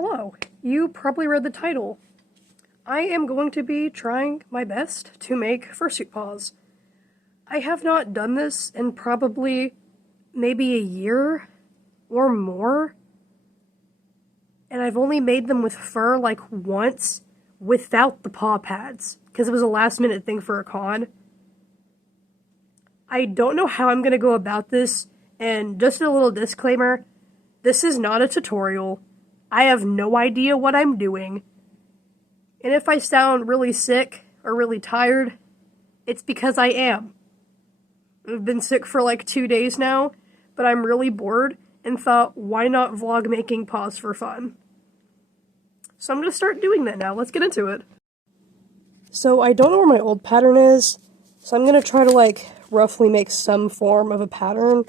Hello, you probably read the title. I am going to be trying my best to make fursuit paws. I have not done this in probably maybe a year or more, and I've only made them with fur like once without the paw pads, because it was a last minute thing for a con. I don't know how I'm going to go about this, and just a little disclaimer, this is not a tutorial. I have no idea what I'm doing. And if I sound really sick or really tired, it's because I am. I've been sick for like 2 days now, but I'm really bored and thought, why not vlog making paws for fun? So I'm going to start doing that now. Let's get into it. So I don't know where my old pattern is, so I'm going to try to like roughly make some form of a pattern.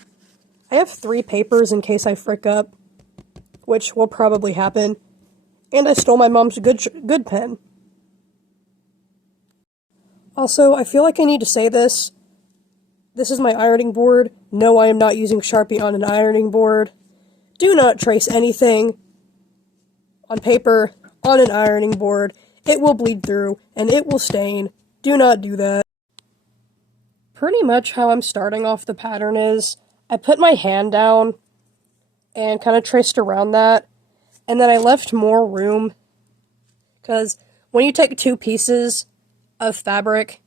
I have 3 papers in case I frick up, which will probably happen. And I stole my mom's good pen. Also, I feel like I need to say this. This is my ironing board. No, I am not using Sharpie on an ironing board. Do not trace anything on paper on an ironing board. It will bleed through, and it will stain. Do not do that. Pretty much how I'm starting off the pattern is, I put my hand down and kind of traced around that, and then I left more room, because when you take 2 pieces of fabric,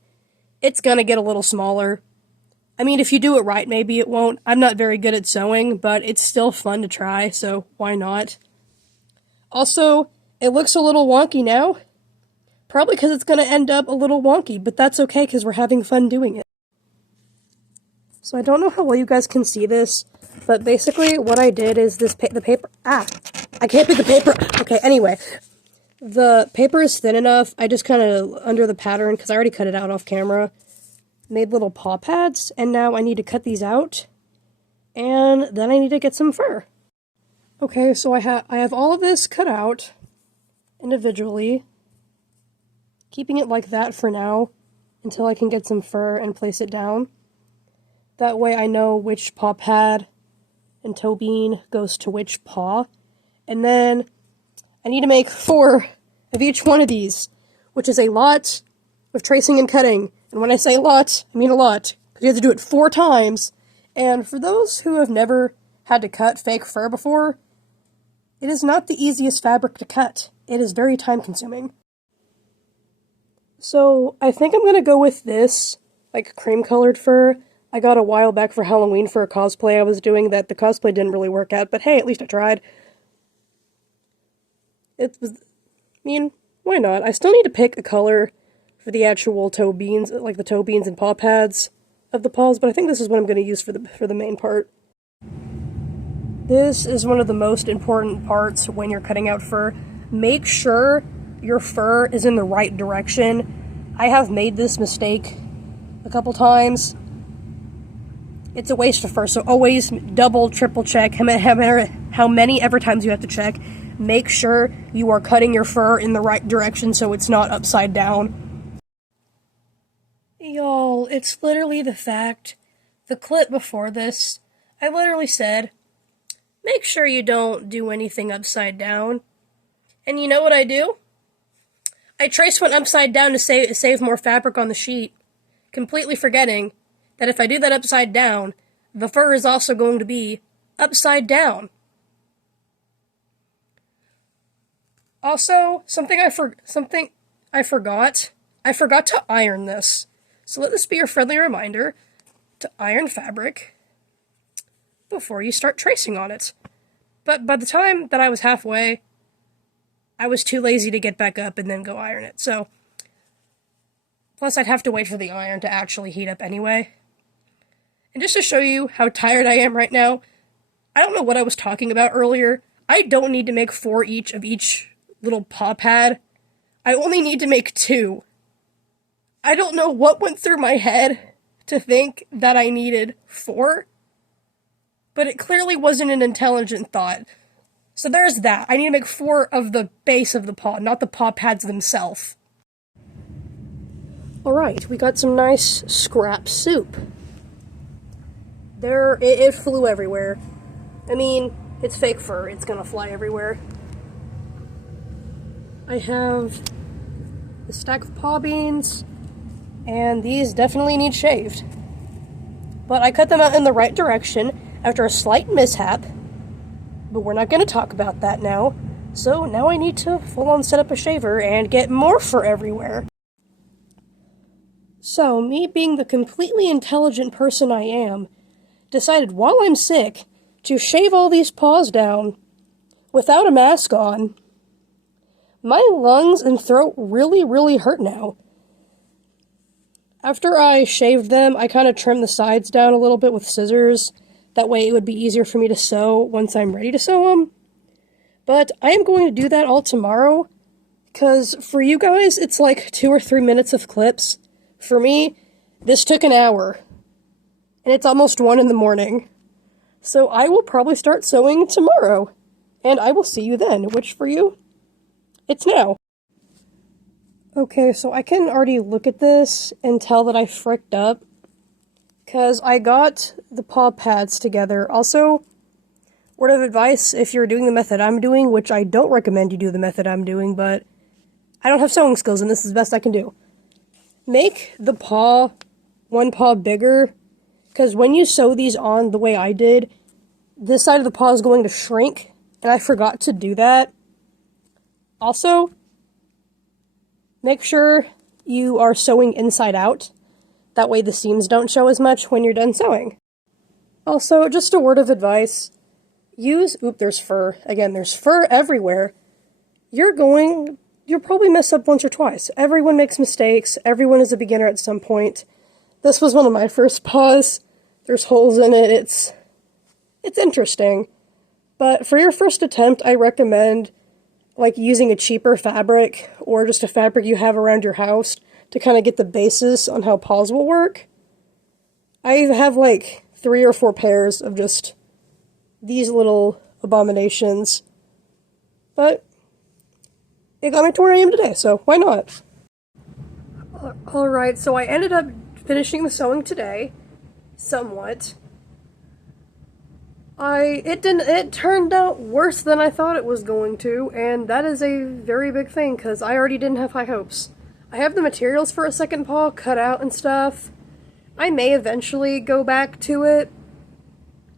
it's gonna get a little smaller. I mean, if you do it right, maybe it won't. I'm not very good at sewing, but it's still fun to try, so why not? Also, it looks a little wonky now, probably because it's gonna end up a little wonky, but that's okay because we're having fun doing it. So I don't know how well you guys can see this, but basically what I did is the paper, I can't pick the paper. Okay, anyway, the paper is thin enough. I just kind of, under the pattern, because I already cut it out off camera, made little paw pads, and now I need to cut these out, and then I need to get some fur. Okay, so I have all of this cut out individually, keeping it like that for now, until I can get some fur and place it down. That way I know which paw pad and toe bean goes to which paw. And then I need to make 4 of each one of these, which is a lot of tracing and cutting. And when I say a lot, I mean a lot, because you have to do it 4 times. And for those who have never had to cut fake fur before, it is not the easiest fabric to cut. It is very time consuming. So I think I'm going to go with this, like cream colored fur. I got a while back for Halloween for a cosplay I was doing that the cosplay didn't really work out, but hey, at least I tried. It was, I mean, why not? I still need to pick a color for the actual toe beans, like the toe beans and paw pads of the paws, but I think this is what I'm going to use for the main part. This is one of the most important parts when you're cutting out fur. Make sure your fur is in the right direction. I have made this mistake a couple times. It's a waste of fur, so always double, triple check how many ever times you have to check. Make sure you are cutting your fur in the right direction so it's not upside down. Y'all, it's literally the fact. The clip before this, I literally said, make sure you don't do anything upside down. And you know what I do? I trace one upside down to save more fabric on the sheet, completely forgetting that if I do that upside down, the fur is also going to be upside down. Also, something I forgot. I forgot to iron this. So let this be your friendly reminder to iron fabric before you start tracing on it. But by the time that I was halfway, I was too lazy to get back up and then go iron it. So, plus I'd have to wait for the iron to actually heat up anyway. And just to show you how tired I am right now, I don't know what I was talking about earlier. I don't need to make 4 each of each little paw pad. I only need to make 2. I don't know what went through my head to think that I needed 4, but it clearly wasn't an intelligent thought. So there's that. I need to make 4 of the base of the paw, not the paw pads themselves. Alright, we got some nice scrap soup. It flew everywhere. I mean, it's fake fur, it's gonna fly everywhere. I have a stack of paw beans, and these definitely need shaved. But I cut them out in the right direction after a slight mishap, but we're not going to talk about that now. So now I need to full-on set up a shaver and get more fur everywhere. So, me being the completely intelligent person I am, decided while I'm sick to shave all these paws down without a mask on. My lungs and throat really hurt now. After I shaved them, I kind of trimmed the sides down a little bit with scissors. That way it would be easier for me to sew once I'm ready to sew them. But I am going to do that all tomorrow, because for you guys, it's like 2 or 3 minutes of clips. For me, this took an hour, and it's almost 1 in the morning. So I will probably start sewing tomorrow, and I will see you then, which for you, it's now. Okay, so I can already look at this and tell that I fricked up, because I got the paw pads together. Also, word of advice, if you're doing the method I'm doing, which I don't recommend you do the method I'm doing, but I don't have sewing skills, and this is the best I can do. Make the paw, one paw bigger, because when you sew these on the way I did, this side of the paw is going to shrink, and I forgot to do that. Also, make sure you are sewing inside out. That way the seams don't show as much when you're done sewing. Also, just a word of advice, there's fur. Again, there's fur everywhere. You'll probably mess up once or twice. Everyone makes mistakes. Everyone is a beginner at some point. This was one of my first paws. There's holes in it. It's interesting. But for your first attempt, I recommend using a cheaper fabric or just a fabric you have around your house to kind of get the basis on how paws will work. I have 3 or 4 pairs of just these little abominations. But it got me to where I am today, so why not? Alright, so I ended up finishing the sewing today, somewhat. It turned out worse than I thought it was going to, and that is a very big thing, because I already didn't have high hopes. I have the materials for a second paw cut out and stuff. I may eventually go back to it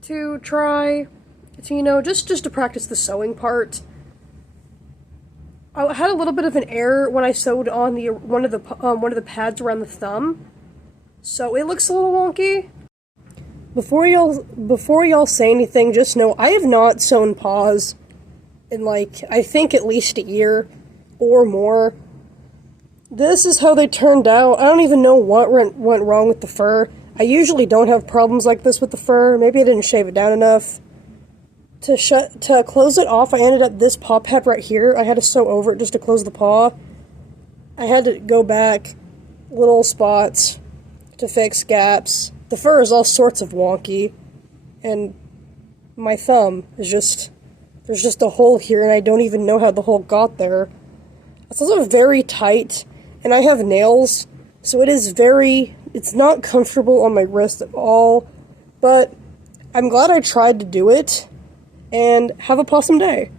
to try, just to practice the sewing part. I had a little bit of an error when I sewed on one of the pads around the thumb, so it looks a little wonky. Before y'all say anything, just know I have not sewn paws in I think at least a year or more. This is how they turned out. I don't even know what went wrong with the fur. I usually don't have problems like this with the fur. Maybe I didn't shave it down enough. To close it off, I ended up this paw pad right here. I had to sew over it just to close the paw. I had to go back little spots to fix gaps. The fur is all sorts of wonky, and my thumb is there's just a hole here, and I don't even know how the hole got there. It's also very tight, and I have nails, so it's not comfortable on my wrist at all, but I'm glad I tried to do it. And have a possum day.